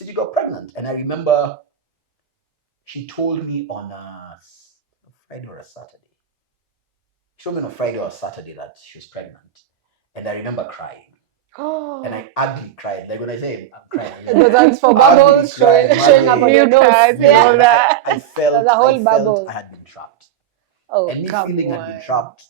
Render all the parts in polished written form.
Siji got pregnant. And I remember she told me on a Friday or a Saturday. She told me on a Friday or a Saturday that she was pregnant. And I remember crying. And I ugly cried. Like when I say I'm crying, I mean, Those ones for bubbles showing up on your nose. And all that. I felt There's a whole I bubble. felt I had been trapped. Oh, And me come feeling on. had been trapped.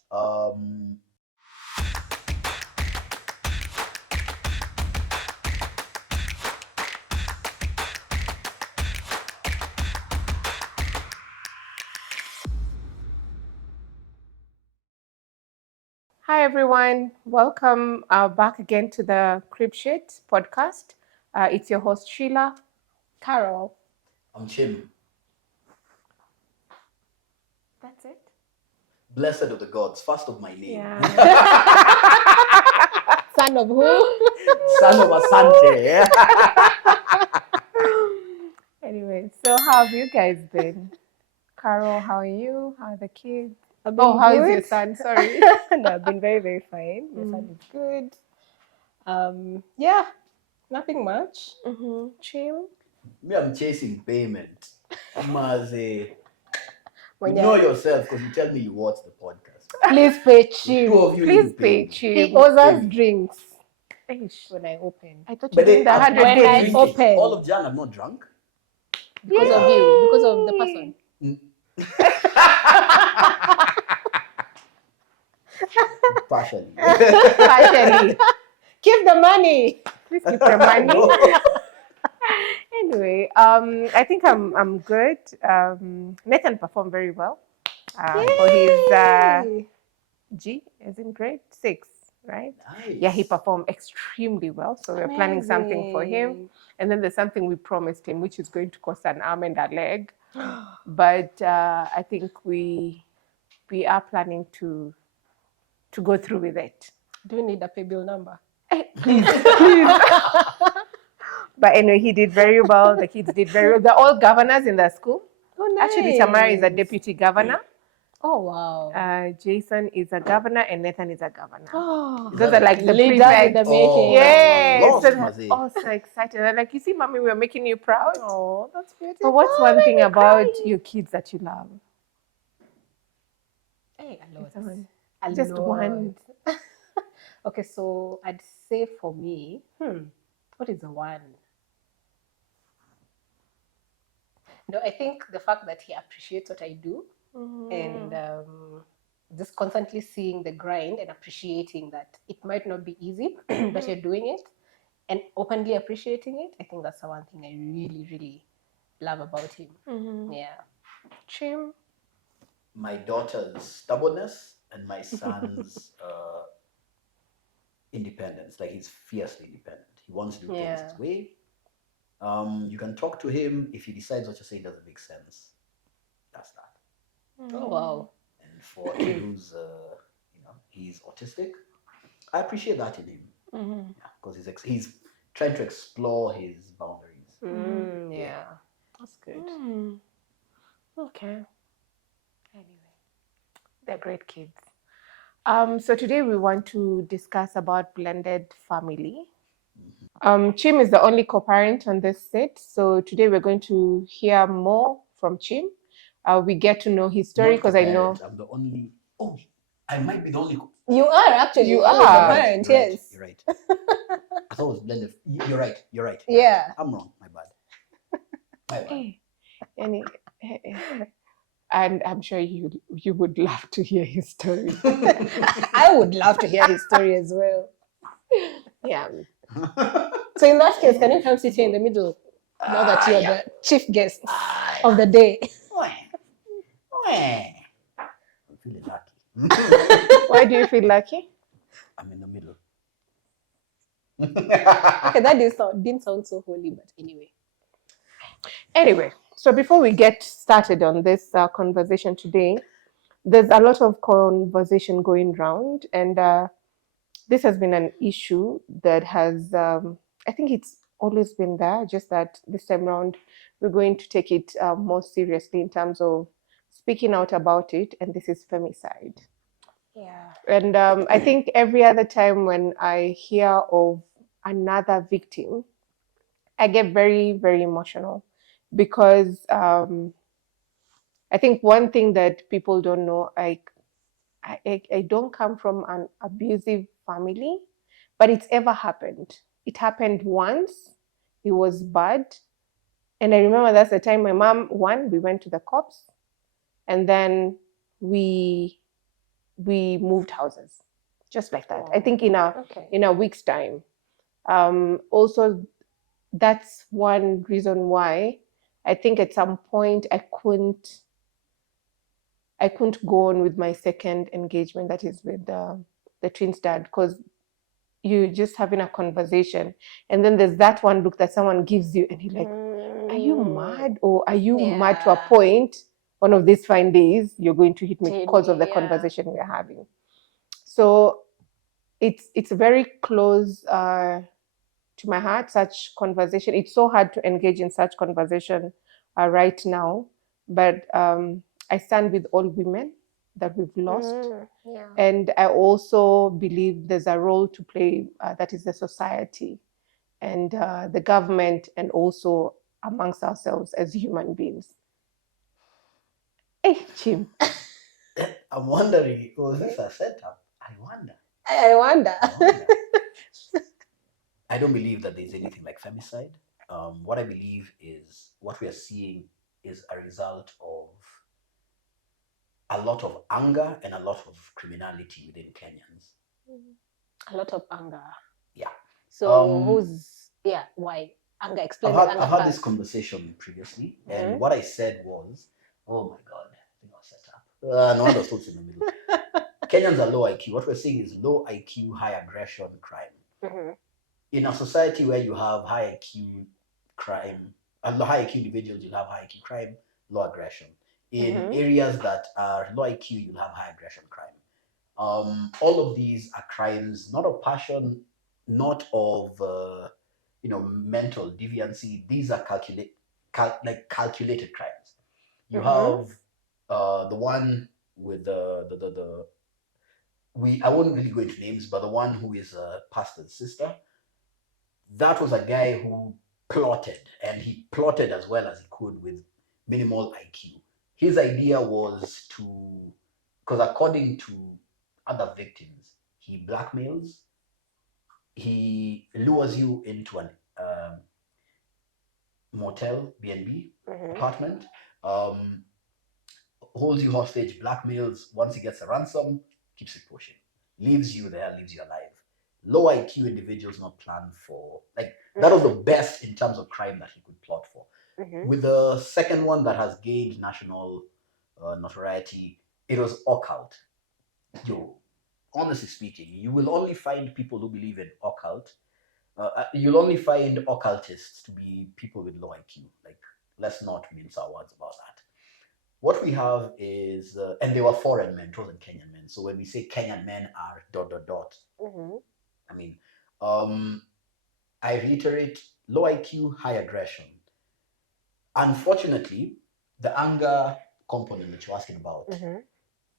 Hi, everyone. Welcome back again to the Crib Shit podcast. It's your host, Sheila. Carol. I'm Chim. That's it. Blessed of the gods, first of my name. Yeah. Son of who? Son of Asante. Anyway, so how have you guys been? Carol, how are you? How are the kids? I've been How is good. your son? Sorry. No, I've been very, very fine. My son is good. Yeah, nothing much. Chim? Me, I'm chasing payment. Maze. When You know you're- yourself because you tell me you watch the podcast. Please pay The Chim. two of you Please need to pay me. Chim. He owes us Pay me. drinks Eish. when I open. I thought you But were doing the 100 when I days. open. All of Jan, I'm not drunk. Because of you, because of the person. Partially. Partially. Keep the money. Please keep your money. No. Anyway, I think I'm good. Nathan performed very well for his Yay. G, as in grade 6, right? Nice. Yeah, he performed extremely well. So we're planning something for him. And then there's something we promised him, which is going to cost an arm and a leg. But I think we are planning to go through with it. Do you need a pay bill number? Please. But anyway, he did very well. The kids did very well. They're all governors in the school. Oh, nice. Actually, Tamara is a deputy governor. Oh, wow. Jason is a governor and Nathan is a governor. Oh, Those are like the leaders in prefects. the making. Yes. Lost, So they're Mazi. all so excited. They're like, you see, mommy, we're making you proud. Oh, that's beautiful. But what's one thing about your kids that you love? Hey, a lot. It's just one. Okay, so I'd say for me, what is the one? No, I think the fact that he appreciates what I do and just constantly seeing the grind and appreciating that it might not be easy, but you're doing it and openly appreciating it. I think that's the one thing I really, really love about him. Yeah. Chim? My daughter's stubbornness and my son's independence. Like, he's fiercely independent. He wants to do things his way. You can talk to him. If he decides what you're saying doesn't make sense, that's that. Oh, wow. And for a kid who's, he's autistic, I appreciate that in him. Because he's trying to explore his boundaries. Yeah, that's good. Okay. Anyway, they're great kids. So today we want to discuss about blended family. Chim is the only co-parent on this set, so today we're going to hear more from Chim. We get to know his story because I know I'm the only. Oh, I might be the only. You are actually. You I'm a are. parent, You're yes. Right, you're right. I thought it was blended. You're right. Yeah. I'm wrong. My bad. And I'm sure you would love to hear his story. I would love to hear his story as well. Yeah. So in that case, can you come sit here in the middle now that you're the chief guest of the day? I'm feeling lucky. Why do you feel lucky? I'm in the middle. Okay, that didn't sound so holy, but anyway. Anyway, so before we get started on this conversation today, there's a lot of conversation going around, and this has been an issue that has, I think it's always been there, just that this time around, we're going to take it more seriously in terms of speaking out about it, and this is femicide. Yeah. And I think every other time when I hear of another victim, I get very, very emotional because I think one thing that people don't know, I don't come from an abusive family, but it's ever happened. It happened once. It was bad. And I remember that's the time my mom, we went to the cops, and then we moved houses. Just like that. I think in a week's time. Also, that's one reason why I think at some point I couldn't go on with my second engagement, that is with the twins' dad, because you're just having a conversation, and then there's that one look that someone gives you, and you're like, are you mad, or are you mad to a point? One of these fine days, you're going to hit me because of the conversation we're having. So it's very close to my heart, such conversation. It's so hard to engage in such conversation right now, but I stand with all women that we've lost. And I also believe there's a role to play, that is the society and the government, and also amongst ourselves as human beings. Hey, Chim. I'm wondering, was this a setup? I wonder. I wonder. I don't believe that there's anything like femicide. What I believe is what we are seeing is a result of a lot of anger and a lot of criminality within Kenyans. A lot of anger. Yeah. So why? Anger, explain the anger I've had this conversation previously, and what I said was, oh my God, I think I'll set up. No wonder thoughts in the middle. Kenyans are low IQ. What we're seeing is low IQ, high aggression crime. In a society where you have high IQ crime, high IQ individuals, you'll have high IQ crime, low aggression. In areas that are low IQ, you'll have high aggression crime. All of these are crimes not of passion, not of mental deviancy. These are calculated crimes. You have the one with I wouldn't really go into names, but the one who is a pastor's sister. That was a guy who plotted, and he plotted as well as he could with minimal IQ. His idea was because according to other victims, he blackmails, he lures you into an motel, B&B, apartment, holds you hostage, blackmails. Once he gets a ransom, keeps it pushing, leaves you there, leaves you alive. Low IQ individuals not planned for, that was the best in terms of crime that he could plot for. With the second one that has gained national notoriety, it was occult. Honestly speaking, you will only find people who believe in occult. You'll only find occultists to be people with low IQ. Let's not mince our words about that. What we have is, and they were foreign men, it wasn't Kenyan men. So when we say Kenyan men are ... I mean, I reiterate, low IQ, high aggression. Unfortunately, the anger component that you're asking about,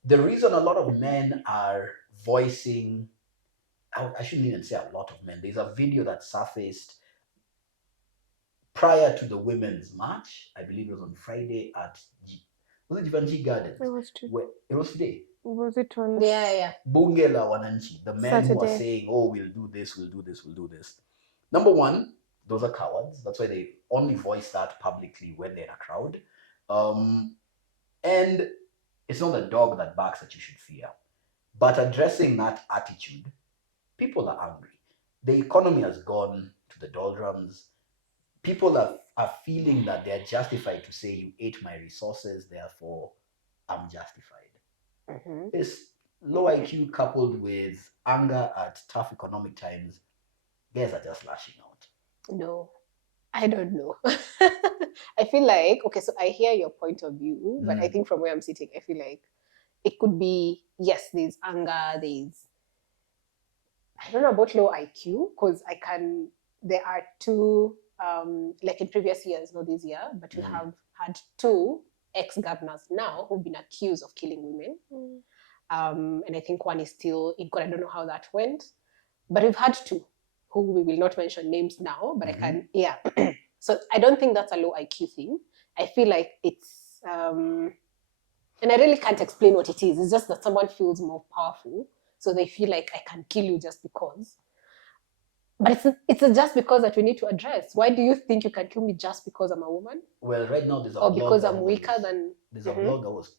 the reason a lot of men are voicing, I shouldn't even say a lot of men, there's a video that surfaced prior to the Women's March. I believe it was on Friday at, was it Givenchy Gardens? It was today. It was today. Was it on? Bunge la Wananchi, the men who are saying, oh, we'll do this, we'll do this, we'll do this. Number one, those are cowards. That's why they only voice that publicly when they're in a crowd. And it's not the dog that barks that you should fear. But addressing that attitude, people are angry. The economy has gone to the doldrums. People are feeling that they're justified to say, you ate my resources, therefore I'm justified. This low IQ coupled with anger at tough economic times, guys are just lashing out. No, I don't know. I feel like, okay, so I hear your point of view, but I think from where I'm sitting, I feel like it could be, yes, there's anger, I don't know about low IQ, because there are two, like in previous years, not this year, but we have had two ex-governors now who've been accused of killing women. And I think one is still in court. I don't know how that went, but we've had two. who we will not mention names now, but Mhm. I can, yeah. So I don't think that's a low IQ thing. I feel like it's, and I really can't explain what it is. It's just that someone feels more powerful, so they feel like I can kill you just because. But it's a just because that we need to address. Why do you think you can kill me just because I'm a woman, Well, right now there's a or because blogger I'm who weaker was than? there's a Mhm. blogger who was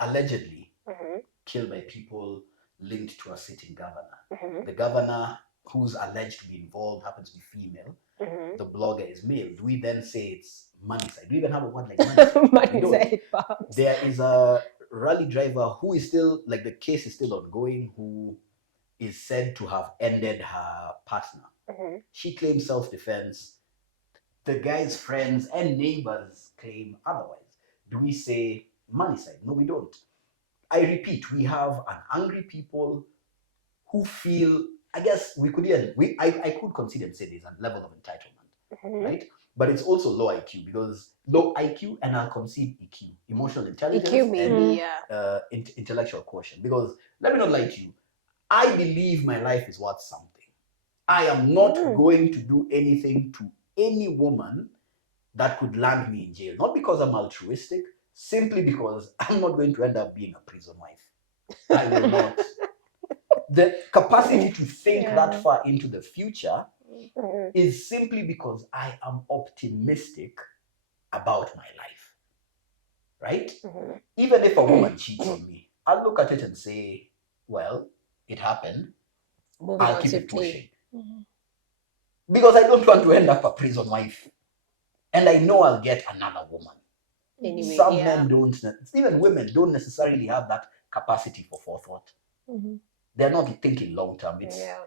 allegedly Mhm. killed by people linked to a sitting governor. Mhm. The governor who's alleged to be involved happens to be female. Mhm. The blogger is male. Do we then say it's money side? Do we even have a word like money side? We Money don't. side, perhaps. There is a rally driver who is still, like, the case is still ongoing, who is said to have ended her partner. Mhm. She claims self-defense. The guy's friends and neighbors claim otherwise. Do we say money side? No, we don't. I repeat, we have an angry people who feel, I guess we could even, I could consider and say there's a level of entitlement, Mhm. right? But it's also low IQ, because low IQ, and I'll concede EQ, emotional intelligence, EQ maybe, and yeah. intellectual quotient. Because let me not lie to you, I believe my life is worth something. I am not going to do anything to any woman that could land me in jail. Not because I'm altruistic, simply because I'm not going to end up being a prison wife. I will not. The capacity to think that far into the future Mhm. is simply because I am optimistic about my life, right? Mhm. Even if a woman cheats on me, I'll look at it and say, well, it happened. Moving I'll on keep it swiftly. pushing. Because I don't want to end up a prison wife. And I know I'll get another woman. Anyway, Some yeah. men don't, even women don't necessarily have that capacity for forethought. Mhm. They're not thinking long term. It's Yeah.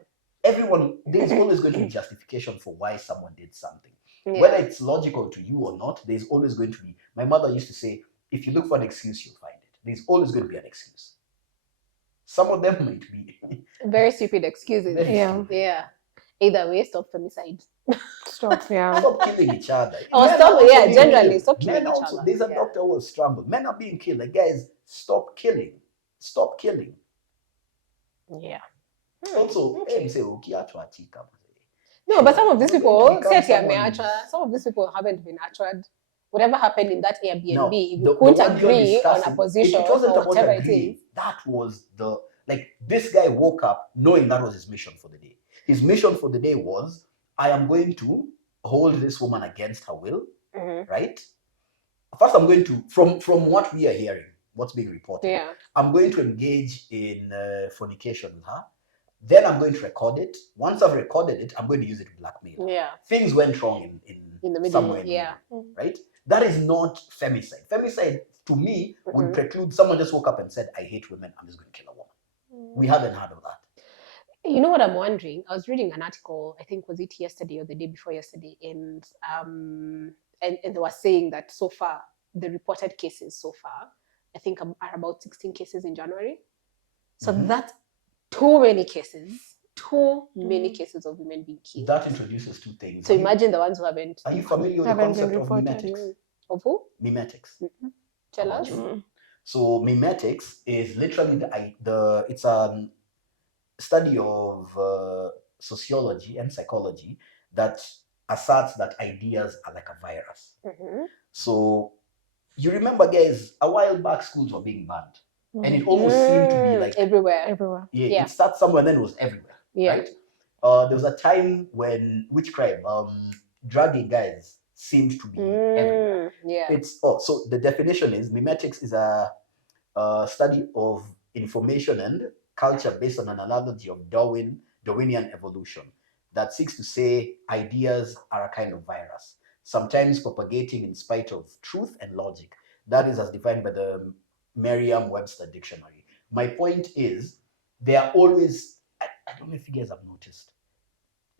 everyone, there's always going to be justification for why someone did something. Yeah. Whether it's logical to you or not, there's always going to be. My mother used to say, if you look for an excuse, you'll find it. There's always going to be an excuse. Some of them might be Very stupid excuses. very Yeah. stupid. Yeah. Either way, stop femicide. Stop, yeah. Stop killing each other. Or Men stop, are also yeah, being generally, killed. stop killing Men each also, other. there's a Yeah. doctor who was strangled. Men are being killed. Like, guys, stop killing. Stop killing. Yeah. Also, Okay. say, ukiachwa achika. No, but some of these You're going to people, become say someone's- some of these people haven't been actually. Whatever happened in that Airbnb, Now, if you the couldn't one you're agree on a discussing, position it wasn't or about whatever it agreeing. is. That was the, like, this guy woke up knowing that was his mission for the day. His mission for the day was, I am going to hold this woman against her will, Mhm. right? First, I'm going to, from what we are hearing, what's being reported, Yeah. I'm going to engage in fornication with her. Then I'm going to record it. Once I've recorded it, I'm going to use it to blackmail her. Yeah. Things went wrong In the middle, somewhere in the yeah. middle, right? That is not femicide. Femicide, to me, would Mhm. preclude someone just woke up and said, I hate women, I'm just going to kill a woman. We haven't heard of that. You know what I'm wondering? I was reading an article, I think was it yesterday or the day before yesterday, and they were saying that so far, the reported cases so far, I think are about 16 cases in January. So Mhm. that's too many cases of women being killed. That introduces two things. So imagine the ones who haven't. Are you familiar with the Haven't been concept of reported. mimetics? Of who? Mimetics. Tell About us. you. So mimetics is literally it's a study of sociology and psychology that asserts that ideas are like a virus. Mhm. So you remember, guys, a while back schools were being banned, and it almost seemed to be like everywhere. Everywhere. yeah, it started somewhere and then it was everywhere, Yeah. right? There was a time when which crime, drugging guys seemed to be everywhere. Yeah. It's so the definition is mimetics is a study of information and culture based on an analogy of Darwinian evolution that seeks to say ideas are a kind of virus, sometimes propagating in spite of truth and logic. That is as defined by the Merriam-Webster dictionary. My point is, they are always, I don't know if you guys have noticed,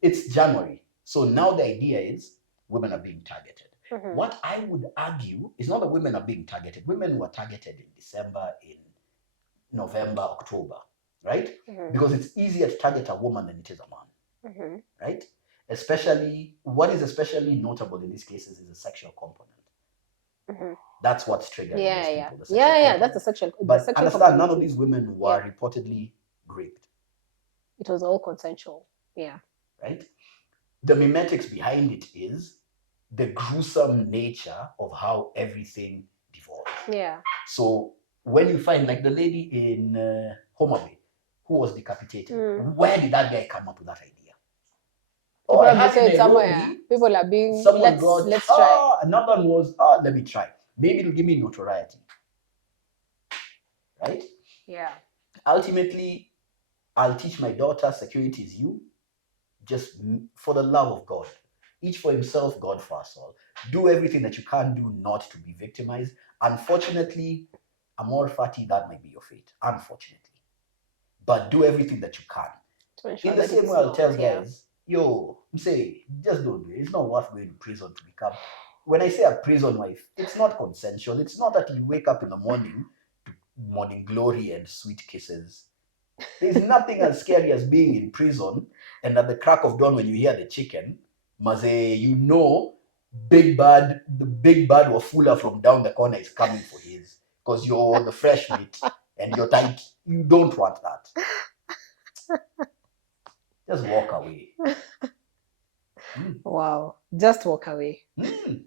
it's January. So now the idea is women are being targeted. Mhm. What I would argue is not that women are being targeted. Women were targeted in December, in November, October, right? Mhm. Because it's easier to target a woman than it is a man, Mhm. right? Especially, what is especially notable in these cases is the sexual component. Mhm. That's what's triggering Yeah, most yeah, people. The sexual component. that's the sexual. But the sexual understand, none component of is- these women were reportedly raped, It was all consensual. Yeah. right? the mimetics behind it is the gruesome nature of how everything devolves. Yeah. So when you find like the lady in Homa Bay who was decapitated, Mm. where did that guy come up with that idea? He Oh, I probably had saw in it somewhere. Nairobi, People are being someone got, let's try. another one was, let me try. Maybe it'll give me notoriety. Right? Yeah. Ultimately, I'll teach my daughter security is you, just for the love of God. Each for himself, God for us all. Do everything that you can do not to be victimized. Unfortunately, Amor Fati, that might be your fate. Unfortunately. But do everything that you can. To ensure In the that same it's way, I'll not, tell yeah. guys, yo, say, just don't do it. It's not worth going to prison to become. When I say a prison wife, it's not consensual. It's not that you wake up in the morning to morning glory and sweet kisses. There's nothing as scary as being in prison and at the crack of dawn when you hear the chicken, Maze, you know, the big bad Wafula from down the corner is coming for his because you're the fresh meat and you're tight. You don't want that. Just walk away. Wow. Just walk away. I mean,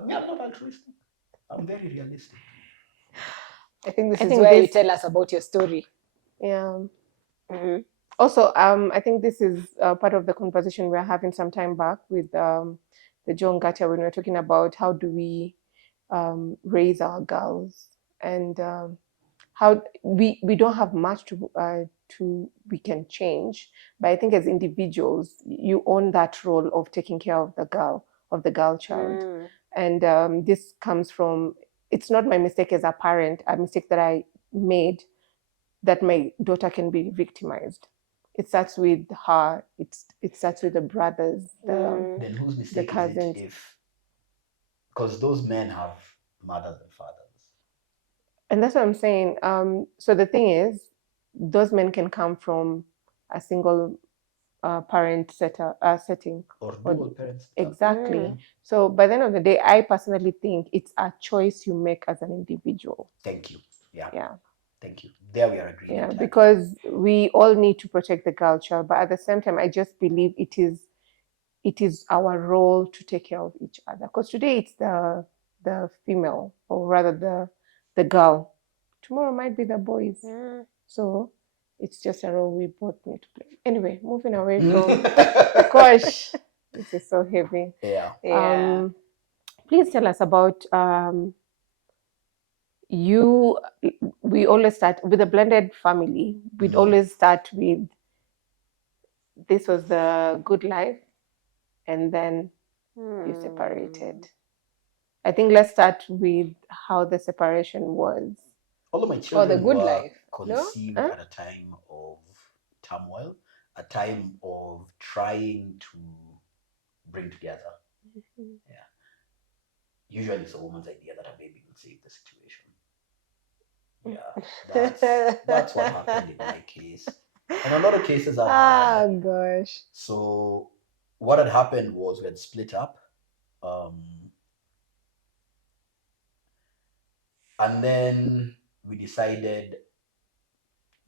I'm not altruistic. I'm very realistic. I think this I is think where you this- tell us about your story. Yeah. Mm-hmm. Also, I think this is part of the conversation we are having some time back with the John Gatia when we were talking about how do we raise our girls, and how we don't have much to we can change, but I think as individuals you own that role of taking care of the girl child. Mm. And this comes from, it's not my mistake as a parent, a mistake that I made, that my daughter can be victimized. It starts with her. It starts with the brothers, Then whose the mistake is it cousins. if, because those men have mothers and fathers? And that's what I'm saying. So the thing is, those men can come from a single parent setting. Or Or- dual parents? Exactly. Mm. So by the end of the day, I personally think it's a choice you make as an individual. Thank you. Yeah. Yeah. Thank you. There we are agreeing. Yeah, entirely. because we all need to protect the girl child, but at the same time, I just believe it is our role to take care of each other. Because today it's the female, or rather the girl. Tomorrow might be the boys. Mm. So it's just a role we both need to play. Anyway, moving away from gosh, this is so heavy. Yeah. Yeah. Please tell us about you. We always start with a blended family. We'd Mhm. always start with, this was the good life, and then you separated. I think let's start with how the separation was. All of my Or the children good were life. No? conceived Huh? at a time of turmoil, a time of trying to bring together. Yeah. Usually it's a woman's idea that a baby will save the situation. Yeah, that's what happened in my case. And a lot of cases I've Ah, had. gosh. So what had happened was we had split up. And then we decided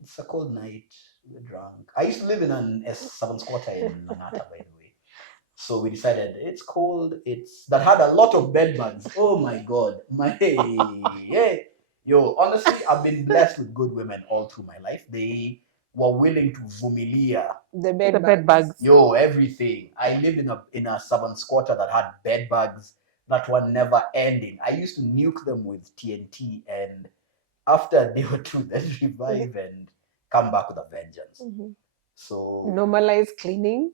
it's a cold night, we're drunk. I used to live in an S7 squatter in Langata, by the way. So we decided it's cold, it's that had a lot of bed bugs. Oh my god. My hey. Yo, honestly, I've been blessed with good women all through my life. They were willing to vumilia. The bed The bed bugs. Yo, everything. I lived in a 7 squatter that had bed bugs that were never ending. I used to nuke them with TNT, and after a day or two, then revive and come back with a vengeance. Mhm. So Normalize cleaning.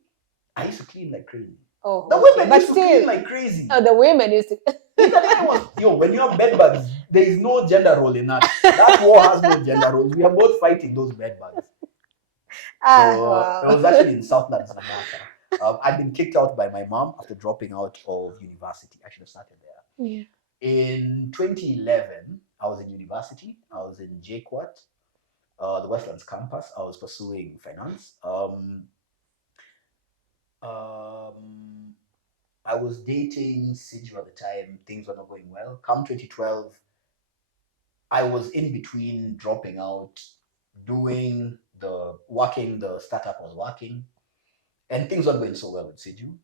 I used to clean like crazy. Oh, The okay. women But used to clean still, like crazy. the women used to. The guy was, yo, when you have bed bugs, there is no gender role in that. That war has no gender roles. We are both fighting those bed bugs. So wow. it was actually in Southlands, Langata. I'd been kicked out by my mom after dropping out of university. I should have started there. Yeah. In 2011, I was in university. I was in JQuat, the Westlands campus. I was pursuing finance. I was dating Siju at the time. Things were not going well. Come 2012, I was in between dropping out, doing the working, the startup was working, And things weren't going so well with Siju.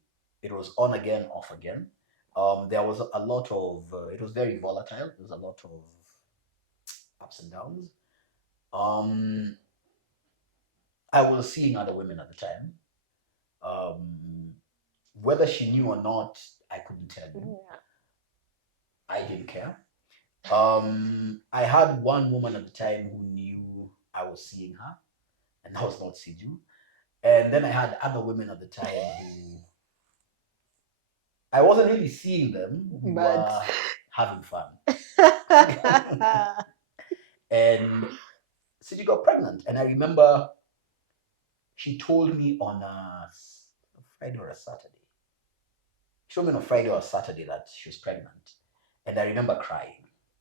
It was on again, off again. There was a lot of, it was very volatile. There was a lot of ups and downs. Um, I was seeing other women at the time. Um, whether she knew or not, I couldn't tell you. I didn't care. I had one woman at the time who knew I was seeing her, and that was not Siju. And then I had other women at the time who I wasn't really seeing them. We were having fun. And Siju got pregnant. And I remember she told me on a Friday or a Saturday. She told me on a Friday or a Saturday that she was pregnant. And I remember crying.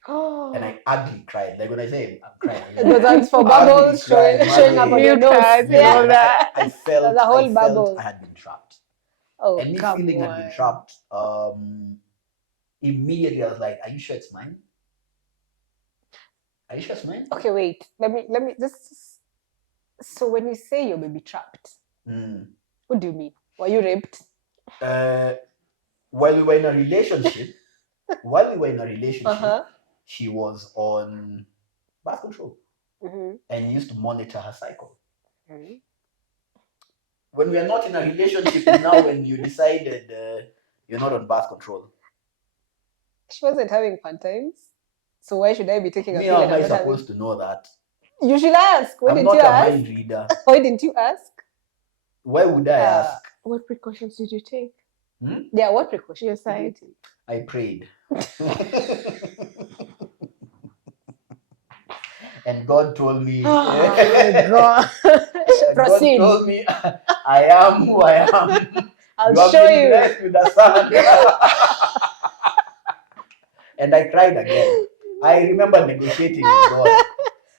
And I ugly cried. Like when I say I'm crying, I mean, Those ones for bubbles showing up on your Milk nose. cards and all that. I felt, There's a whole I bubble. felt I had been trapped. Oh, And me come feeling on. had been trapped, immediately I was like, are you sure it's mine? Are you sure it's mine? Okay, wait. Let me just. So when you say your baby trapped, what do you mean? Were you raped? While we were in a relationship, she was on birth control and used to monitor her cycle. When we are not in a relationship, now when you decided you're not on birth control. She wasn't having fun times. So why should I be taking a Me, pill? how am I supposed to know that? You should ask. Why I'm didn't not you a ask? mind reader. Why didn't you ask? Why would I ask? What precautions did you take? Yeah, what precautions? Your side. I prayed. And God told me. Oh my God. Proceed. God told me, I am who I am. I'll show you. Blessed with the son. And I cried again. I remember negotiating with God.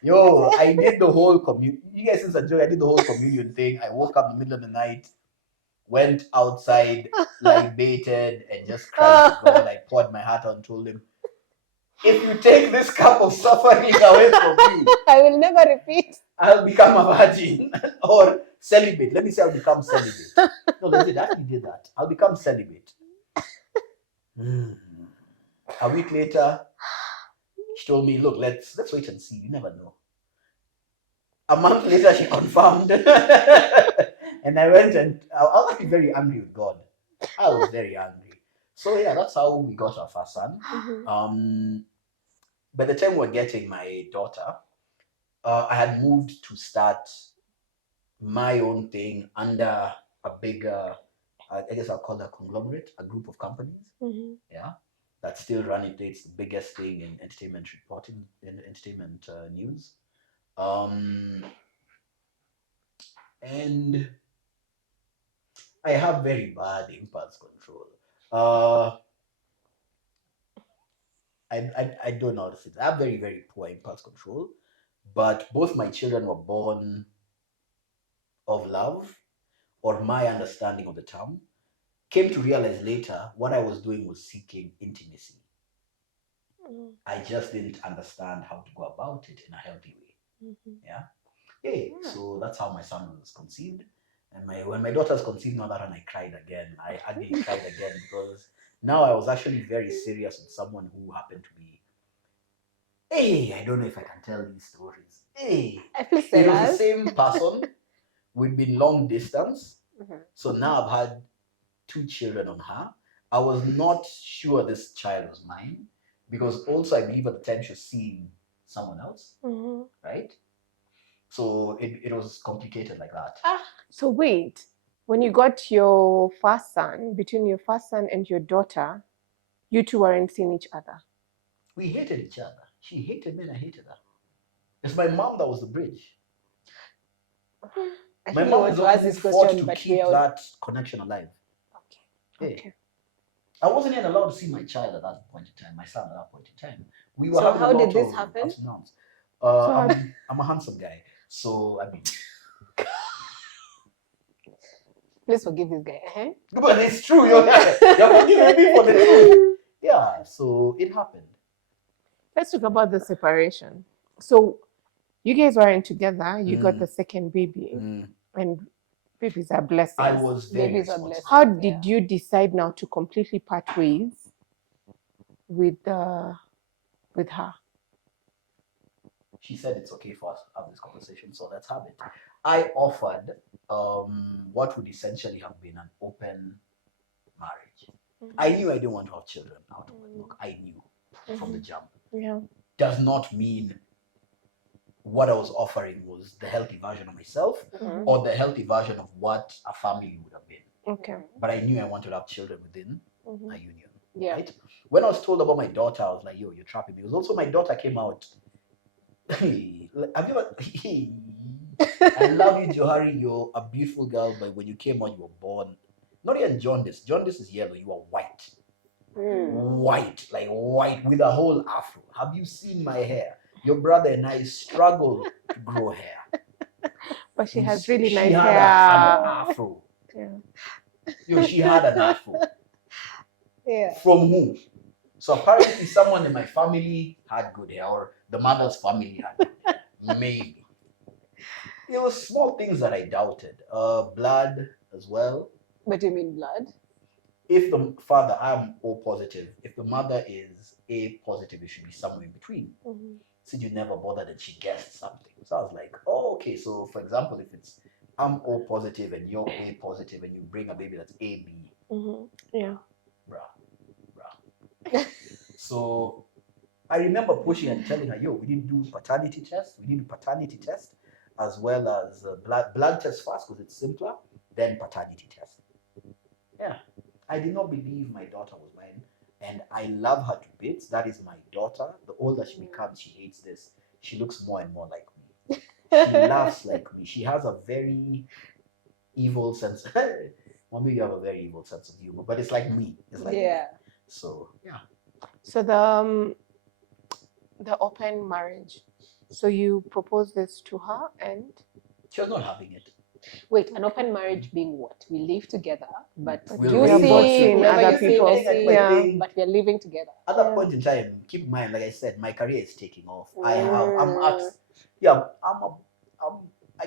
Yo, I did the whole communion. You guys, it's a joke. I did the whole communion thing. I woke up in the middle of the night, went outside, libated, and just cried to God. I poured my heart out and told him, if you take this cup of suffering away from me, I will never repeat. I'll become a virgin or celibate. Let me say I'll become celibate. No, that's it. I actually did that. I'll become celibate. A week later, she told me, look, let's wait and see. You never know. A month later, she confirmed. And I went and I was actually very angry with God. I was very angry. So yeah, that's how we got our first son. By the time we were getting my daughter, I had moved to start my own thing under a bigger, I guess I'll call it a conglomerate, a group of companies. Yeah, that still run it. It's the biggest thing in entertainment reporting, in entertainment news. And I have very bad impulse control. I don't know how to say that. I have very, very poor impulse control. But both my children were born of love, or my understanding of the term. Came to realize later what I was doing was seeking intimacy. I just didn't understand how to go about it in a healthy way. Yeah. Hey, so that's how my son was conceived. And when my daughter was conceived, now that one I cried again. I actually cried again because now I was actually very serious with someone who happened to be. Hey, I don't know if I can tell these stories. Hey, it was the same person. We'd been long distance. So now I've had 2 children on her. I was not sure this child was mine because also I believe at the time she was seeing someone else, right? So it was complicated like that. So wait, when you got your first son, between your first son and your daughter, you two weren't seeing each other. We hated each other. She hated me and I hated her. It's my mom that was the bridge. My mom is always fought to keep that connection alive. Okay. I wasn't even allowed to see my child at that point in time, my son at that point in time. We were so having how did this happen? I'm a handsome guy, so I mean. Please forgive this guy. But it's true. You're forgiving me for the truth. Yeah, so it happened. Let's talk about the separation. So you guys weren't together. You got the second baby, and Babies are blessings. I was very Babies are responsible. blessed. How did you decide now to completely part ways with her? She said it's okay for us to have this conversation, so let's have it. I offered what would essentially have been an open marriage. I knew I didn't want to have children out of wedlock. I knew from the jump. Yeah. Does not mean what I was offering was the healthy version of myself or the healthy version of what a family would have been. Okay. But I knew I wanted to have children within a union. Yeah. Right? When I was told about my daughter, I was like, yo, you're trapping me. Because also my daughter came out. Have you ever? I love you, Johari. You're a beautiful girl, but when you came out, you were born. Not even jaundice. Jaundice is yellow. You are white. White, like white with a whole afro. Have you seen my hair? Your brother and I struggle to grow hair. But she has really She nice had hair. an afro. Yeah. Yo, she had an afro. Yeah. From who? So apparently someone in my family had good hair, or the mother's family had good hair. Maybe. It was small things that I doubted. Blood as well. What do you mean blood? If the father, I'm O positive. If the mother is A positive, it should be somewhere in between. So you never bothered and she guessed something. So I was like, oh, okay. So for example, if it's I'm O positive and you're A positive and you bring a baby that's AB. Yeah. Bruh. So I remember pushing and telling her, yo, we need to do paternity test. We need to do paternity test as well as blood test first because it's simpler, then paternity test. Yeah. I did not believe my daughter was mine. And I love her to bits. That is my daughter. The older she becomes, she hates this. She looks more and more like me. She laughs like me. She has a very evil sense. Mommy, you have a very evil sense of humor, but it's like me. It's like me. So yeah. So the open marriage. So you proposed this to her and She was not having it. Wait, an open marriage being what? We live together, but We'll you raise see both children. whoever other you see, people. I see, Yeah. but we are living together. At that point in time, keep in mind, like I said, my career is taking off. I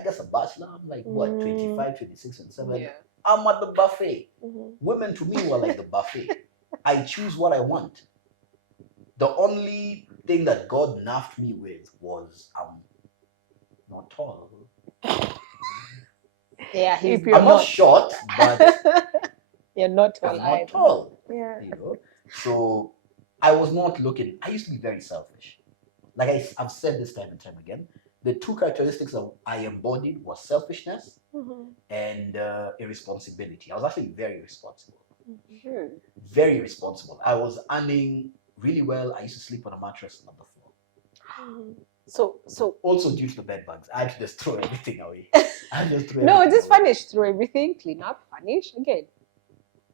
guess a bachelor. I'm like, what, 25, 26, 27? Yeah. I'm at the buffet. Women to me were like the buffet. I choose what I want. The only thing that God naffed me with was I'm not tall. Yeah, If I'm not short, but you're not tall I'm not either. tall. Yeah. You know? So I was not looking. I used to be very selfish. Like I've said this time and time again. The two characteristics that I embodied was selfishness and irresponsibility. I was actually very responsible. Very responsible. I was earning really well. I used to sleep on a mattress on the floor. So Also due to the bed bugs, I had to just throw everything away. I just threw no, everything just away. furnish, throw everything, clean up, furnish again.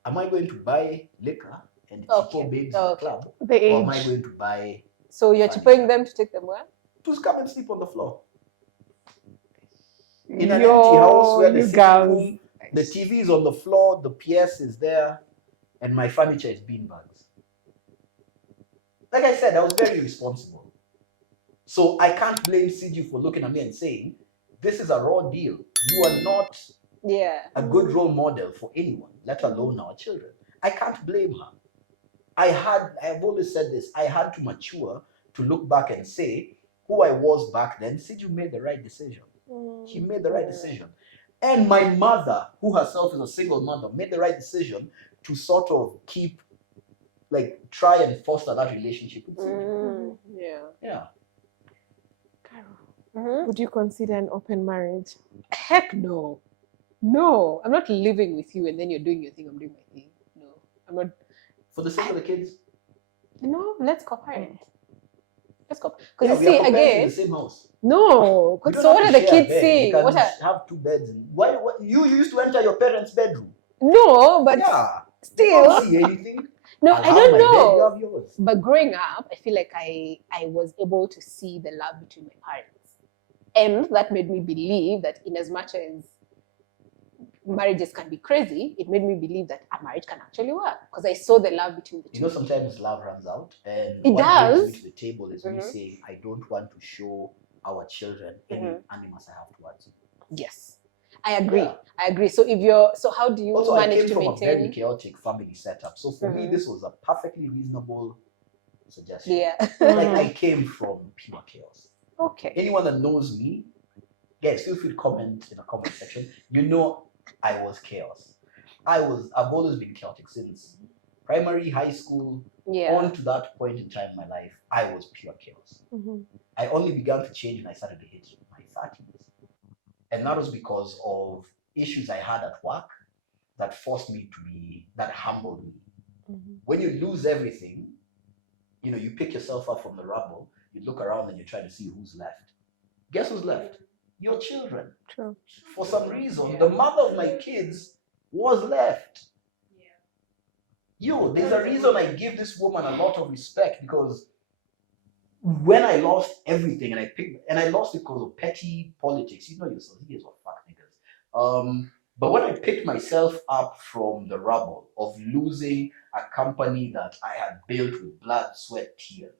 Am I going to buy liquor and Okay. chipo babes in the club? The Or am I age. going to buy So you're furniture? chipping them to take them where? Just come and sleep on the floor? In an empty house where the you sitting girls. room, the TV is on the floor, the PS is there, and my furniture is beanbags. Like I said, I was very responsible. So I can't blame Siju for looking at me and saying, this is a raw deal. You are not a good role model for anyone, let alone our children. I can't blame her. I've always said this, I had to mature to look back and say, who I was back then, Siju made the right decision. She made the right decision. And my mother, who herself is a single mother, made the right decision to sort of try and foster that relationship with Siju. Yeah. Would you consider an open marriage? Heck no. No, I'm not living with you and then you're doing your thing, I'm doing my thing. No, I'm not. For the sake of the kids. No, let's co-parent. Let's go. Yeah, Because we you are see, co-parenting in again, the same house. no. You don't So what have are to the share a kids bed. seeing? You What can are, have two beds. Why you used to enter your parents' bedroom? no, but Yeah. You still. don't see anything. No, I'll I have don't my bed, you know. have yours. But growing up, I feel like I was able to see the love between my parents. And that made me believe that in as much as marriages can be crazy, it made me believe that a marriage can actually work. Because I saw the love between the two. You know, sometimes love runs out. And It what does. brings me to the table is me saying, I don't want to show our children any animus I have towards you. Yes. I agree. Yeah. I agree. So how do you Also, I manage came to from a very maintain? chaotic family setup. So for me, Mhm. this was a perfectly reasonable suggestion. Yeah. Like, I came from pure chaos. Okay. Anyone that knows me, guys, feel free to comment in the comment section. You know I was chaos. I've always been chaotic since primary, high school, Yeah. on to that point in time in my life. I was pure chaos. Mhm. I only began to change when I started to hit my 30s. And that was because of issues I had at work that forced me to be, that humbled me. Mhm. When you lose everything, you pick yourself up from the rubble, you look around and you try to see who's left. Guess who's left? Your children. True. For some reason, the mother of my kids was left. There's a reason I give this woman a lot of respect, because when I lost everything and I lost it because of petty politics, yourself, you guys were fuck niggas. But when I picked myself up from the rubble of losing a company that I had built with blood, sweat, tears,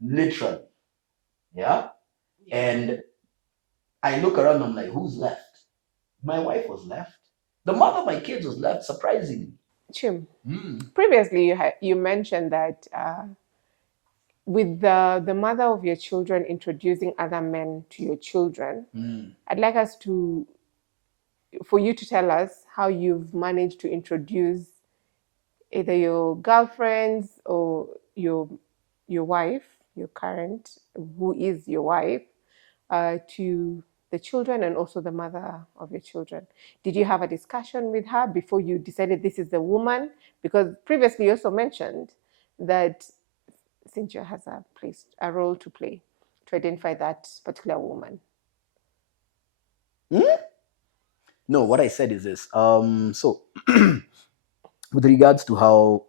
literally, yeah, and I look around, I'm like, who's left? My wife was left. The mother of my kids was left, surprisingly. Chim, Mm. previously you mentioned that with the mother of your children introducing other men to your children, I'd like for you to tell us how you've managed to introduce either your girlfriends or your wife, your current, who is your wife, to the children and also the mother of your children. Did you have a discussion with her before you decided this is the woman? Because previously you also mentioned that Cynthia has a role to play to identify that particular woman. No, what I said is this. So with regards to how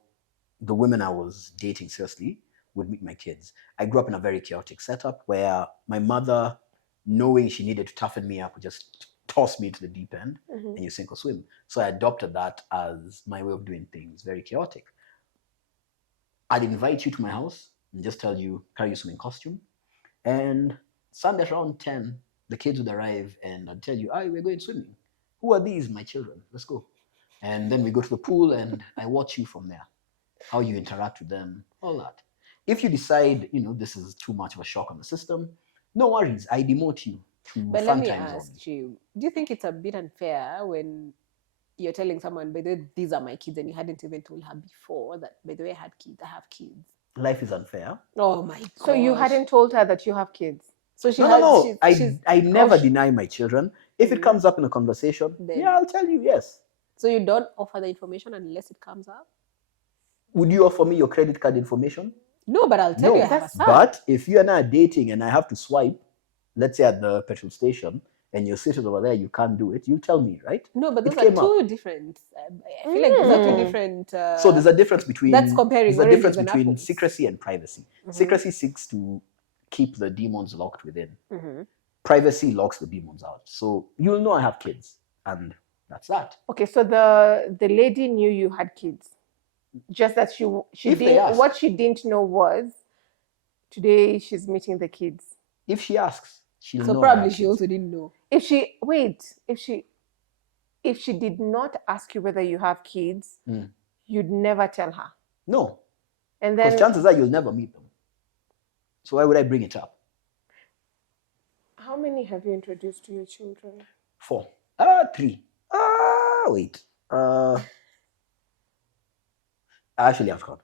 the women I was dating seriously would meet my kids, I grew up in a very chaotic setup where my mother, knowing she needed to toughen me up, would just toss me into the deep end and you sink or swim. So I adopted that as my way of doing things, very chaotic. I'd invite you to my house and just tell you, carry your swimming costume. And Sunday around 10, the kids would arrive and I'd tell you, we're going swimming. Who are these? My children. Let's go. And then we go to the pool and I watch you from there, how you interact with them, all that. If you decide, this is too much of a shock on the system, no worries. I demote you to But let fun me times ask only. you, do you think it's a bit unfair when you're telling someone, by the way, these are my kids, and you hadn't even told her before that, by the way, I have kids? Life is unfair. Oh my god. So you hadn't told her that you have kids? So she No. I never deny my children. If it comes up in a conversation, Then- I'll tell you, yes. So you don't offer the information unless it comes up? Would you offer me your credit card information? No, but I'll tell you I have a son. But if you and I are dating and I have to swipe, let's say at the petrol station, and you're sitting over there, you can't do it, you'll tell me, right? No, but those It are came two different. I feel like those are two different. So there's a difference between That's comparing there's a difference oranges and between apples. secrecy and privacy. Secrecy seeks to keep the demons locked within. Mhm. Privacy locks the demons out. So you'll know I have kids, and that's that. Okay, so the lady knew you had kids, just that she If they didn't. ask. What she didn't know was today she's meeting the kids. If she asks, she'll So know. probably she also didn't know. If she did not ask you whether you have kids, you'd never tell her. No, And because then chances are you'll never meet them. So why would I bring it up? how many have you introduced to your children? 4. 3. Wait. I actually have heard.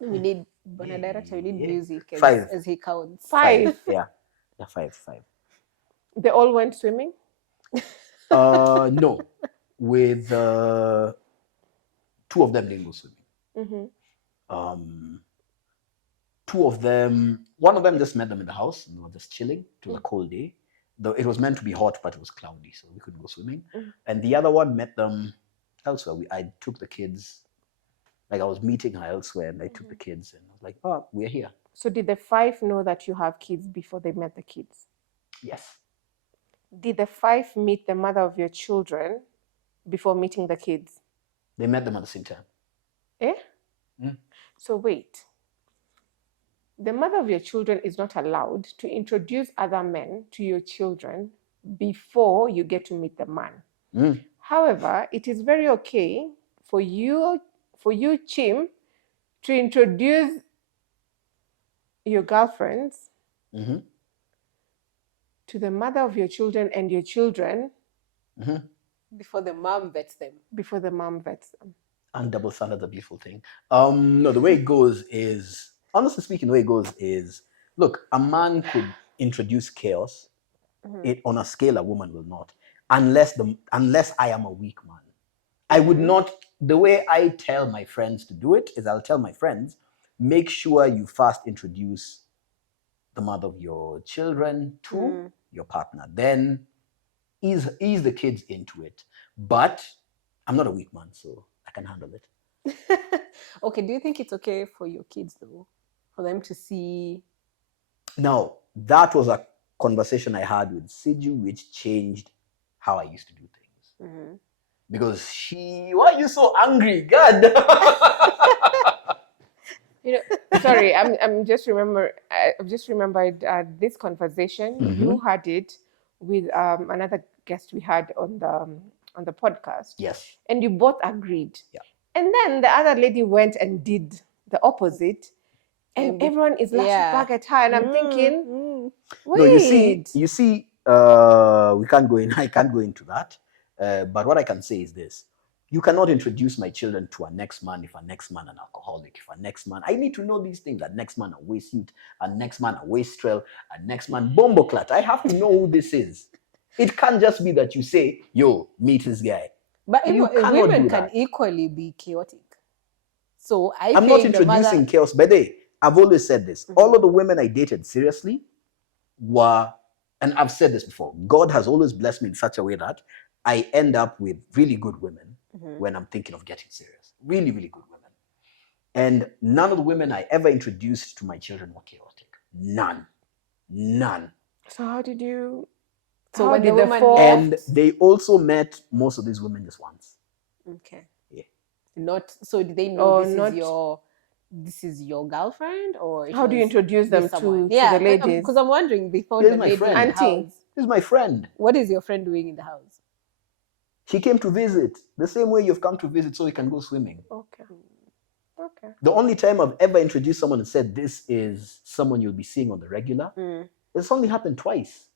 We need Bona Director, we need music 5. as he counts. 5. Yeah, 5. They all went swimming? No. With 2 of them didn't go swimming. 2 of them, one of them just met them in the house and they were just chilling. It was a cold day. Though it was meant to be hot, but it was cloudy, so we couldn't go swimming. And the other one met them elsewhere. I took the kids, like I was meeting her elsewhere, and I took the kids and I was like, we're here. So did the 5 know that you have kids before they met the kids? Yes. Did the 5 meet the mother of your children before meeting the kids? They met them at the same time. So wait. the mother of your children is not allowed to introduce other men to your children before you get to meet the man. However, it is very okay for you, Chim, to introduce your girlfriends to the mother of your children and your children Before the mom vets them. before the mom vets them. And double standards are a beautiful thing. No, the way it goes is, honestly speaking, the way it goes is, look, a man could introduce chaos. It on a scale a woman will not, unless I am a weak man. I would not. The way I tell my friends to do it is, I'll tell my friends, make sure you first introduce the mother of your children to your partner. Then ease the kids into it. But I'm not a weak man, so I can handle it. Okay, do you think it's okay for your kids though, for them to see? Now, that was a conversation I had with Siju, which changed how I used to do things. Because why are you so angry? God. Sorry, I'm just I've just remembered this conversation. You had it with another guest we had on the podcast. Yes. And you both agreed. Yeah. And then the other lady went and did the opposite, and everyone is lashing back at her. And I'm thinking, wait. No, you see, we can't go in. I can't go into that. But what I can say is this: you cannot introduce my children to a next man if a next man an alcoholic, if a next man. I need to know these things. A next man a waste youth, a next man a wastrel, a next man bomboclat. I have to know who this is. It can't just be that you say, "Yo, meet this guy." But women can that. Equally be chaotic. So I'm not introducing chaos. By the way, I've always said this. All of the women I dated seriously were, and I've said this before, God has always blessed me in such a way that I end up with really good women when I'm thinking of getting serious. Really, really good women. And none of the women I ever introduced to my children were chaotic. None. So how did you? So how when did the the woman four? And they also met most of these women just once. Okay. Yeah. Not so. Did they know Or this is your girlfriend, or How do you introduce them to the ladies? Because I'm wondering before Here's the my lady friend. in the Auntie. house. This is my friend. What is your friend doing in the house? She came to visit the same way you've come to visit so we can go swimming. Okay. The only time I've ever introduced someone and said, this is someone you'll be seeing on the regular, it's only happened twice.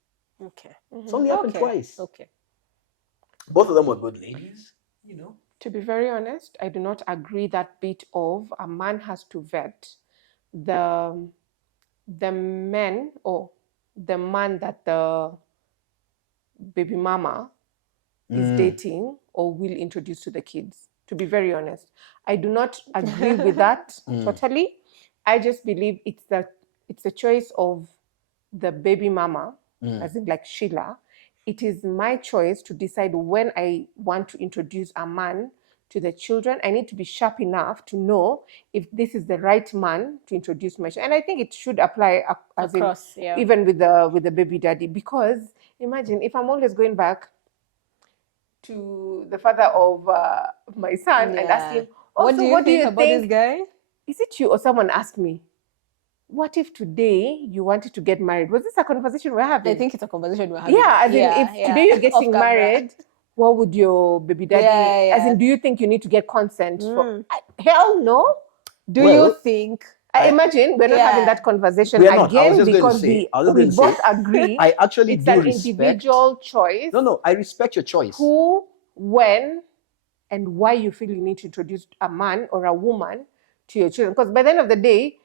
Okay. It's only happened twice. Okay. Both of them were good ladies, To be very honest, I do not agree that bit of a man has to vet the men or the man that the baby mama is dating or will introduce to the kids. To be very honest, I do not agree with that totally. I just believe it's the choice of the baby mama, as in like Sheila. It is my choice to decide when I want to introduce a man to the children. I need to be sharp enough to know if this is the right man to introduce my child. And I think it should apply Across, even with the baby daddy. Because imagine if I'm always going back to the father of my son and asking, what do you think about this guy? Is it you? Or someone asked me, what if today you wanted to get married? Was this a conversation we're having? I think it's a conversation we're having. Yeah, as in if today you're getting married, what would your baby daddy, as in, do you think you need to get consent for? Hell no. Do you think? I imagine we're not having that conversation again because we both agree I actually it's do an respect. individual choice. No, I respect your choice. Who, when, and why you feel you need to introduce a man or a woman to your children. Because by the end of the day,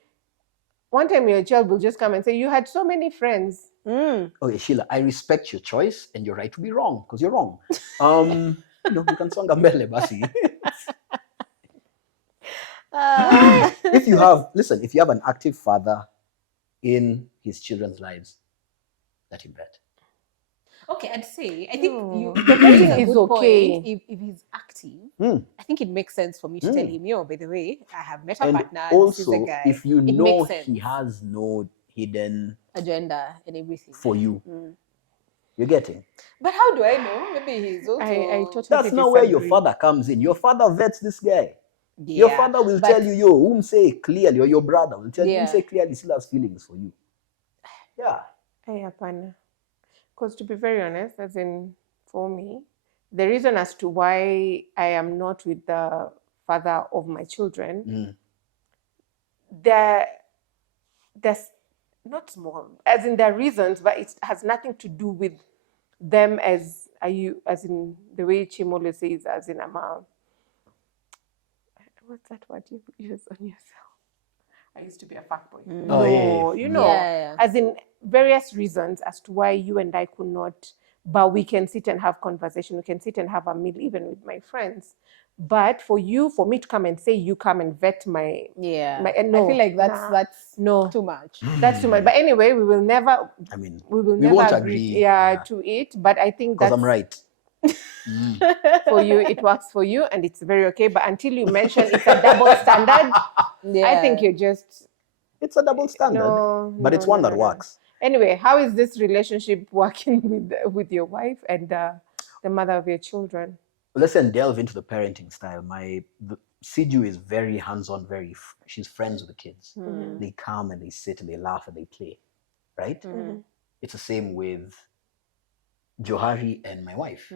one time your child will just come and say, you had so many friends. Okay, Sheila, I respect your choice and you're right to be wrong because you're wrong. You can songa mbele basi. If you have an active father in his children's lives, let him bet. Okay, I'd say I think the betting is okay. If he's active, I think it makes sense for me to tell him, yo, by the way, I have met a partner. Also, this is a guy. if you know he has no hidden agenda and everything for you, you're getting. But how do I know? Maybe he's also. I totally That's not where your father comes in. Your father vets this guy. Your Yeah. father will But- tell you, yo, say clearly, or your brother will tell you, Yeah. say clearly, still has feelings for you. Yeah. Hey, Apana. Because to be very honest, as in for me, the reason as to why I am not with the father of my children, there's not small, as in there are reasons, but it has nothing to do with them as in the way Chim always says, as in what's that word you use on yourself? I used to be a fuckboy. Oh, yeah. You know, Yeah. as in various reasons as to why you and I could not, but we can sit and have conversation. We can sit and have a meal even with my friends. But for me to come and say, you come and vet my, Yeah. no, I feel like that's no, too much. that's too much. But anyway, we will never we never won't agree, agree. to it. But I think Because that's I'm right. for you, it works for you, and it's very okay. But until you mention it's a double standard, Yeah. I think you're just It's a double standard, but it's one that works. Anyway, how is this relationship working with your wife and the mother of your children? Let's then delve into the parenting style. Siju is very hands-on, she's friends with the kids. They come and they sit and they laugh and they play, right? It's the same with Johari and my wife.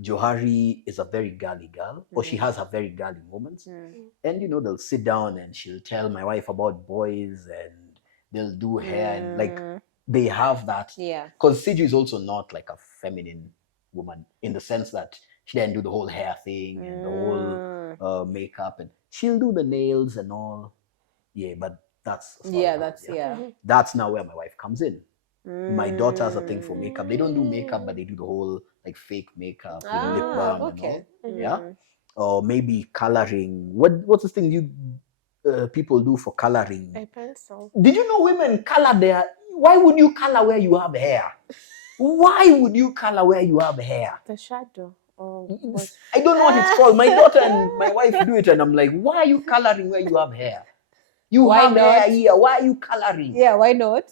Johari is a very girly girl, or she has her very girly moments. And they'll sit down and she'll tell my wife about boys and they'll do hair and like they have that. Yeah. Because Siju is also not like a feminine woman in the sense that she didn't do the whole hair thing and the whole makeup, and she'll do the nails and all. Yeah, but that's that's now where my wife comes in. My daughter has a thing for makeup. They don't do makeup, but they do the whole like fake makeup with lip balm and all. Yeah, or maybe coloring. What's this thing you people do for coloring? A pencil. Did you know women color their? Why would you color where you have hair? Why would you color where you have hair? The shadow. I don't know what it's called. My daughter and my wife do it, and I'm like, why are you coloring where you have hair? You Why have not? hair here. Why are you coloring? Yeah, why not?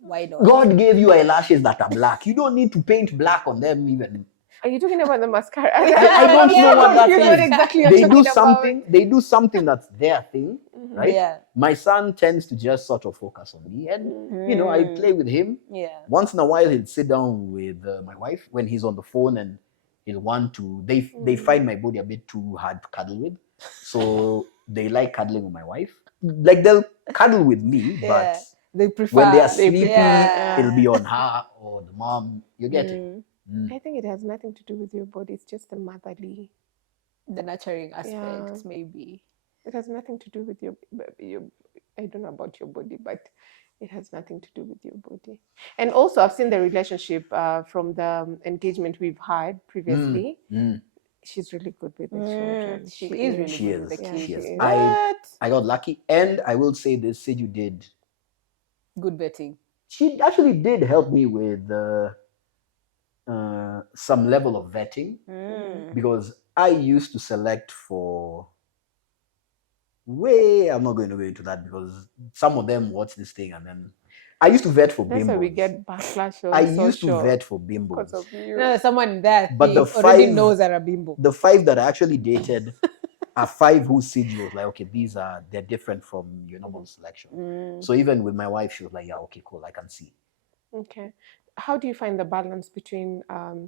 Why not? God gave you eyelashes that are black. You don't need to paint black on them even. Are you talking about the mascara? I don't know what that You know is. exactly what They you're do talking something. They do something that's their thing, right? Yeah. My son tends to just sort of focus on me, and I play with him. Yeah. Once in a while, he'll sit down with my wife when he's on the phone, and he'll want to. They find my body a bit too hard to cuddle with, so they like cuddling with my wife. Like they'll cuddle with me, but they prefer when they are sleepy, Yeah. it'll be on her or the mom. You're getting. I think it has nothing to do with your body. It's just the motherly. The nurturing aspect, maybe. It has nothing to do with your. I don't know about your body, but it has nothing to do with your body. And also, I've seen the relationship from the engagement we've had previously. She's really good with the children. She is really She good with the is. kids. She is. What? I got lucky, and I will say this: Siju did Good vetting. She actually did help me with some level of vetting because I used to select for I'm not going to go into that because some of them watch this thing and then I used to vet for That's bimbos. why we get backlash on I used to social vet for because bimbos. of you. No, someone that But the already five- knows are a bimbo. The 5 that I actually dated are 5 who Siju was like, okay, they're different from your normal selection. So even with my wife, she was like, yeah, okay, cool, I can see. Okay. How do you find the balance between,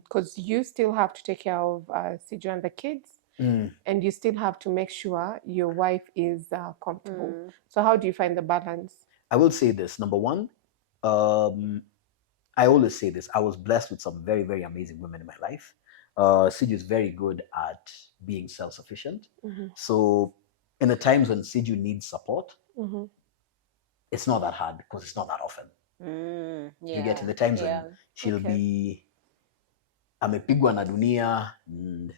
because you still have to take care of Siju and the kids, and you still have to make sure your wife is comfortable. So how do you find the balance? I will say this. Number one, I always say this. I was blessed with some very, very amazing women in my life. Siju is very good at being self-sufficient. So in the times when Siju needs support, it's not that hard because it's not that often. You get in the times when she'll be amepigwa na dunia and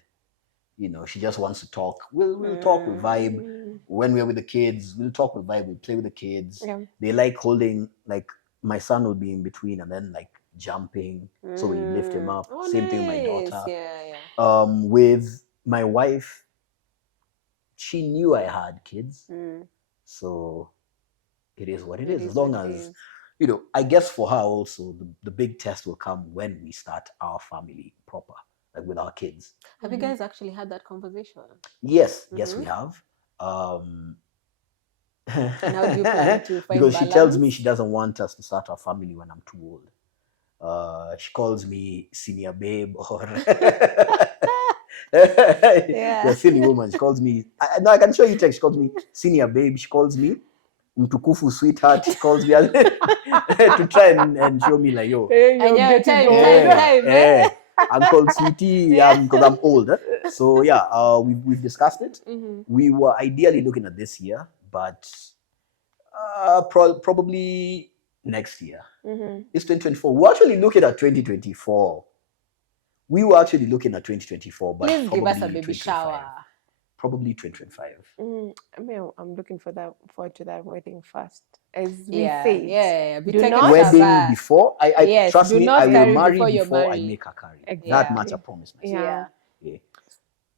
she just wants to talk. We'll talk, we'll vibe. When we're with the kids, we'll talk, we'll vibe, we'll play with the kids. Yeah. They like holding, like my son will be in between and then like jumping. So we lift him up. Oh, Same thing with my nice. daughter. Yeah. With my wife, she knew I had kids. So it is what it is. As long as, I guess for her also, the big test will come when we start our family proper, like with our kids. Have you guys actually had that conversation? Yes, yes, we have. And how do you plan to find because she tells me balance? she doesn't want us to start our family when I'm too old. She calls me senior babe or the silly woman. She calls me. No, I can show you text. She calls me senior babe. She calls me mtukufu sweetheart. She calls me to try and show me like yo. Hey, you're know, getting time, older. time. I'm called sweetie because I'm old. So yeah, we've discussed it. Mhm. We were ideally looking at this year, but probably next year. Mhm. It's 2024. We're actually looking at 2024. We were actually looking at 2024, but Please give us a probably baby 2025. shower. Probably 2025. I mean, I'm looking forward to that wedding first, as we Yeah, said. yeah. Be Do taking not- a Wedding shower. before I Yes, trust do me, not I will carry marry before you're before I married. make her carry. That Exactly. much I promise myself. Yeah. Yeah.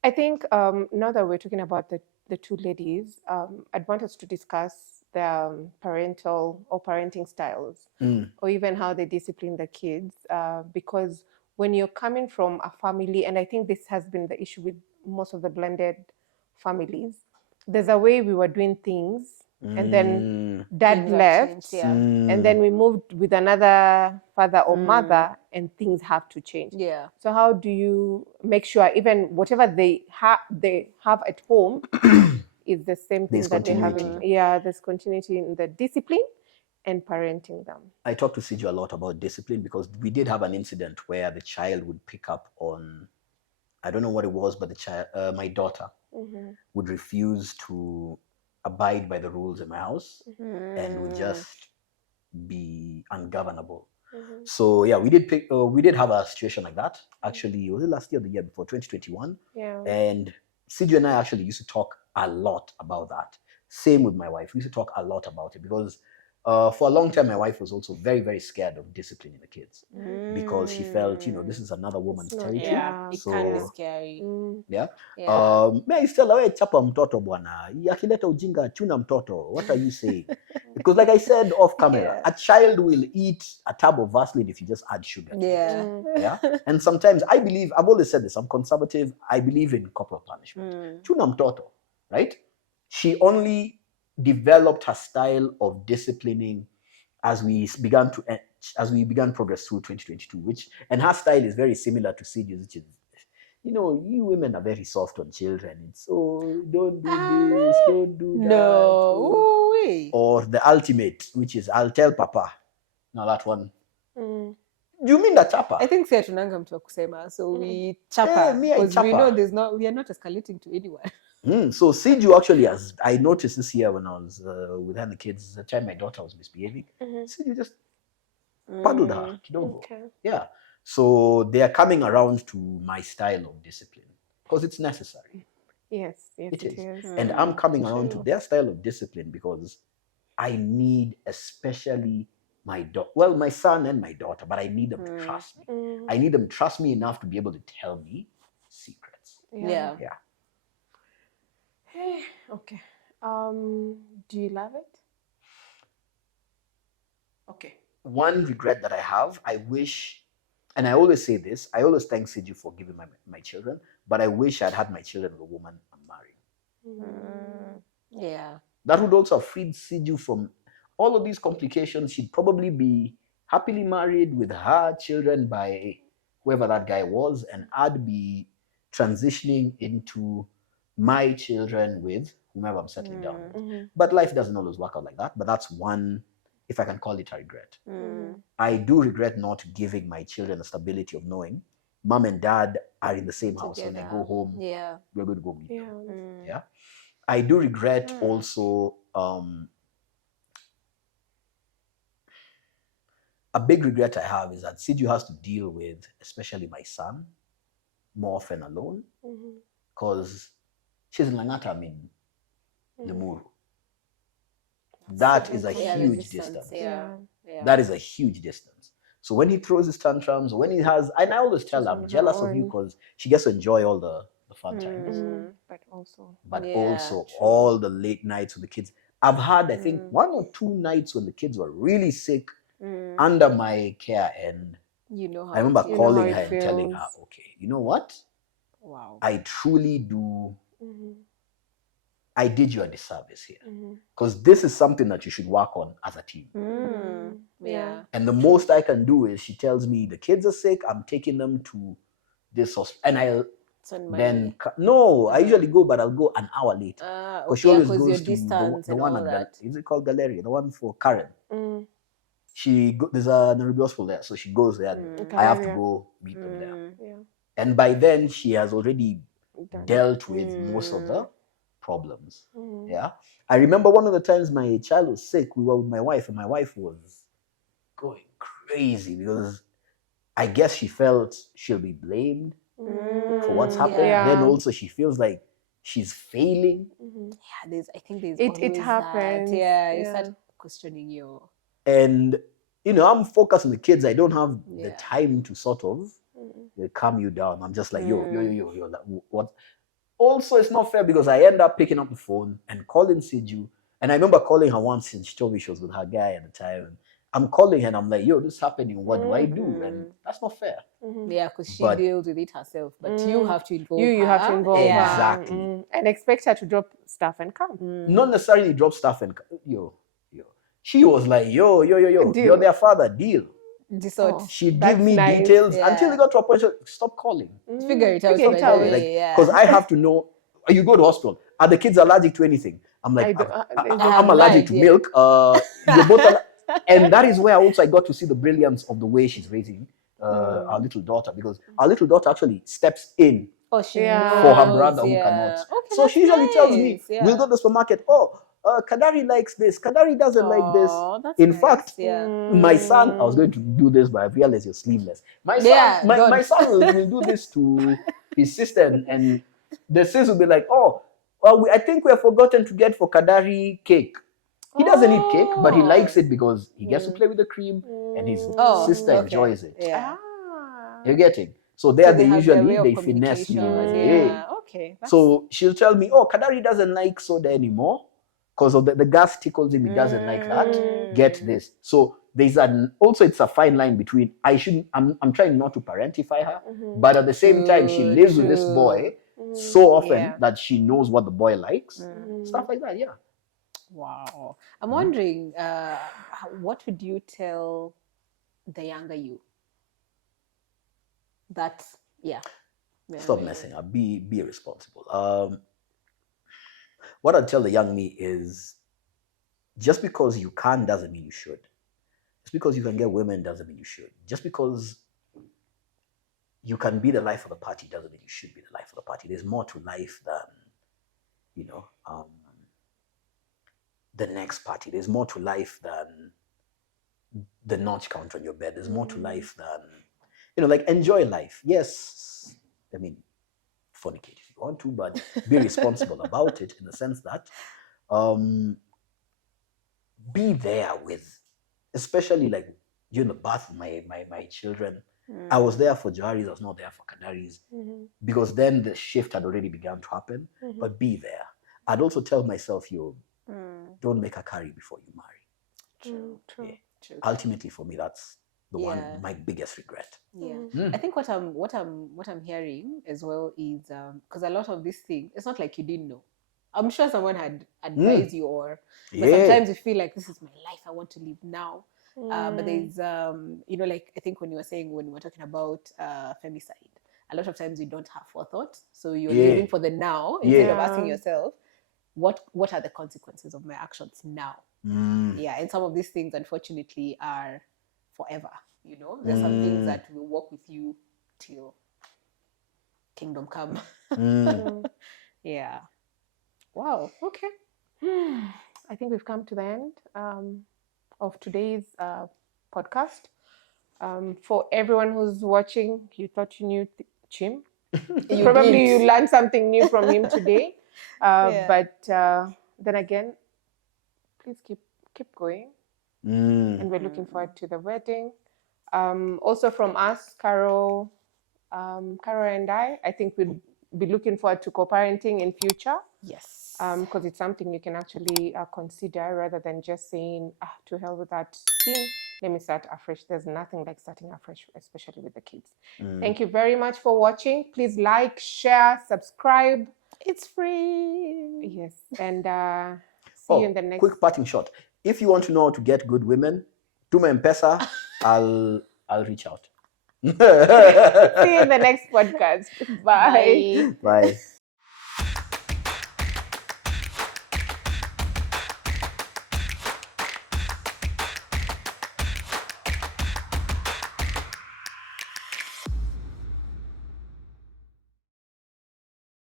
I think now that we're talking about the two ladies, I'd want us to discuss their parental or parenting styles, or even how they discipline the kids. Because when you're coming from a family, and I think this has been the issue with most of the blended families, there's a way we were doing things, and then dad Things have left, changed, yeah. and then we moved with another father or mother, and things have to change. Yeah. So how do you make sure even whatever they have at home is the same thing There's that they have? continuity. There's continuity in the discipline and parenting them. I talked to Siju a lot about discipline because we did have an incident where the child would pick up on, I don't know what it was, but the child, my daughter, would refuse to abide by the rules in my house and would just be ungovernable. So yeah, we did have a situation like that. Actually, was it last year or the year before, 2021? Yeah. And Siju and I actually used to talk a lot about that. Same with my wife. We used to talk a lot about it because for a long time, my wife was also very, very scared of disciplining the kids because she felt, this is another woman's not- territory. Yeah, it can be So scary. yeah. Yeah. May Stella, we chapa mtoto bwana. Akileta ujinga chuna mtoto. What are you saying? Because like I said off camera, a child will eat a tub of Vaseline if you just add sugar. to it. Yeah. Yeah. And sometimes I've always said this, I'm conservative. I believe in corporal punishment. Chuna mtoto, right? She only developed her style of disciplining as we began progress through 2022, and her style is very similar to Sidi's, which is, you women are very soft on children. It's don't do this, don't do that. No. Or the ultimate, which is I'll tell Papa. Now that one. Mm. Do you mean the chapa? I think si tunanga mtu wa kusema, so we chapa me, I because we chapa. know we are not escalating to anyone. So Siju actually, as I noticed this year when I was with her and the kids, the time my daughter was misbehaving, Siju just paddled her kidogo. Okay. Yeah. So they are coming around to my style of discipline because it's necessary. Yes, It is. is. And I'm coming around to True. their style of discipline because I need especially my son and my daughter, but I need them to trust me. I need them to trust me enough to be able to tell me secrets. Yeah. Yeah. Okay. Do you love it? Okay. One regret that I have, I wish, and I always say this, I always thank Siju for giving my children, but I wish I'd had my children with a woman I'm marrying. Yeah. That would also have freed Siju from all of these complications. She'd probably be happily married with her children by whoever that guy was, and I'd be transitioning into my children with whomever I'm settling down with. But life doesn't always work out like that. But that's one, if I can call it a regret. I do regret not giving my children the stability of knowing mom and dad are in the same house. When I go home, we're going to go meet them. Yeah. I do regret also a big regret I have is that Siju has to deal with, especially my son, more often alone, because she's in Langata, I'm in Limuru. That is a huge distance. Yeah. That is a huge distance. So when he throws his tantrums, when he has, and I always tell her, I'm jealous of you because she gets to enjoy all the fun times. But also all the late nights with the kids. I've had, I think, 1 or 2 nights when the kids were really sick under my care, and You know how I remember it is. calling her and telling her, okay, you know what? Wow. I truly do. I did you a disservice here, because this is something that you should work on as a team. Yeah. And the most I can do is, she tells me the kids are sick, I'm taking them to this hospital, and I'll It's on then Monday. no, I usually go, but I'll go an hour later, because she Okay, always because your goes to distance the and one all at that. is it called Galleria, the one for Karen. There's a Nairobi hospital there, so she goes there. And I have to go meet them there. Yeah. And by then, she has already Done. dealt with most of the problems. Yeah. I remember one of the times my child was sick, we were with my wife, and my wife was going crazy because I guess she felt she'll be blamed for what's happened. Yeah. Then also she feels like she's failing. Yeah, I think there's It always happens. that. Yeah, you Yeah. start questioning your. And I'm focused on the kids. I don't have the Yeah. time to sort of calm you down. I'm just like, yo, like, what? Also, it's not fair because I end up picking up the phone and calling Siju. And I remember calling her once, and she told me she was with her guy at the time. And I'm calling her and I'm like, yo, this is happening. What do I do? And that's not fair. Yeah, because she But- deals with it herself, but you have to involve You have to her. involve Yeah. Exactly. her and expect her to drop stuff and come. Not necessarily drop stuff and yo. She was like, yo, Deal. you're their father, deal. This sort. Oh. She'd That's give me nice. details Yeah. until it got to a point. She said, stop calling. Figure it out. Figure it by out. the way, yeah. Because I have to know. You go to hospital. Are the kids allergic to anything? I'm like, I'm allergic to milk. You're both and that is where also I got to see the brilliance of the way she's raising our little daughter, because our little daughter actually steps in Oh, she Yeah. knows. for her brother who yeah. cannot. Okay, So she usually tells me, nice, yeah. we'll go to the supermarket. Oh, Kadari likes this. Kadari doesn't like this. Oh, that's In nice, fact, yeah. my son, I was going to do this, but I realized you're sleeveless. My son, Yeah, my don't. son will do this to his sister, and the sis will be like, oh, well, I think we have forgotten to get for Kadari cake. He doesn't eat cake, but he likes it because he gets to play with the cream, and his sister okay. enjoys it. Yeah. You're getting? So there So they have their way usually of finesse me. communication, Hey. yeah. Okay. So she'll tell me, oh, Kadari doesn't like soda anymore because of the gas tickles him. He doesn't like that. Get this. So there's also it's a fine line between I'm trying not to parentify her, but at the same time she lives with this boy so often that she knows what the boy likes. Stuff like that, yeah. Wow. I'm wondering, what would you tell the younger you? That, yeah. Stop messing up. Be responsible. What I'd tell the young me is, just because you can doesn't mean you should. Just because you can get women doesn't mean you should. Just because you can be the life of the party doesn't mean you should be the life of the party. There's more to life than, the next party. There's more to life than the notch count on your bed. There's more to life than, like, enjoy life. Yes, I mean, fornicate if you want to, but be responsible about it, in the sense that be there with, especially like during the birth of my children. I was there for Johari's, I was not there for Kadari's, because then the shift had already begun to happen. But be there. I'd also tell myself, don't make a carry before you marry. True. Yeah. True. Ultimately, for me, that's the one, my biggest regret. Yeah. I think what I'm hearing as well is because a lot of this thing, it's not like you didn't know. I'm sure someone had advised you, but sometimes you feel like, this is my life, I want to live now. But there's like, I think when you were talking about femicide, a lot of times you don't have forethought, so you're living for the now instead of asking yourself, what are the consequences of my actions now? Yeah, and some of these things, unfortunately, are forever. There's some things that will walk with you till kingdom come. Yeah. Wow. Okay. I think we've come to the end of today's podcast. For everyone who's watching, you thought you knew Chim. Probably you learned something new from him today. But then again, please keep going. And we're looking forward to the wedding. Also from us, Carol and I think we'll be looking forward to co-parenting in future. Yes. Because it's something you can actually consider, rather than just saying, to hell with that team. let me start afresh. There's nothing like starting afresh, especially with the kids. Mm. Thank you very much for watching. Please like, share, subscribe. It's free. Yes, and see you in the next. Quick parting shot. If you want to know how to get good women, do my M-Pesa. I'll reach out. See you in the next podcast. Bye. Bye. Bye.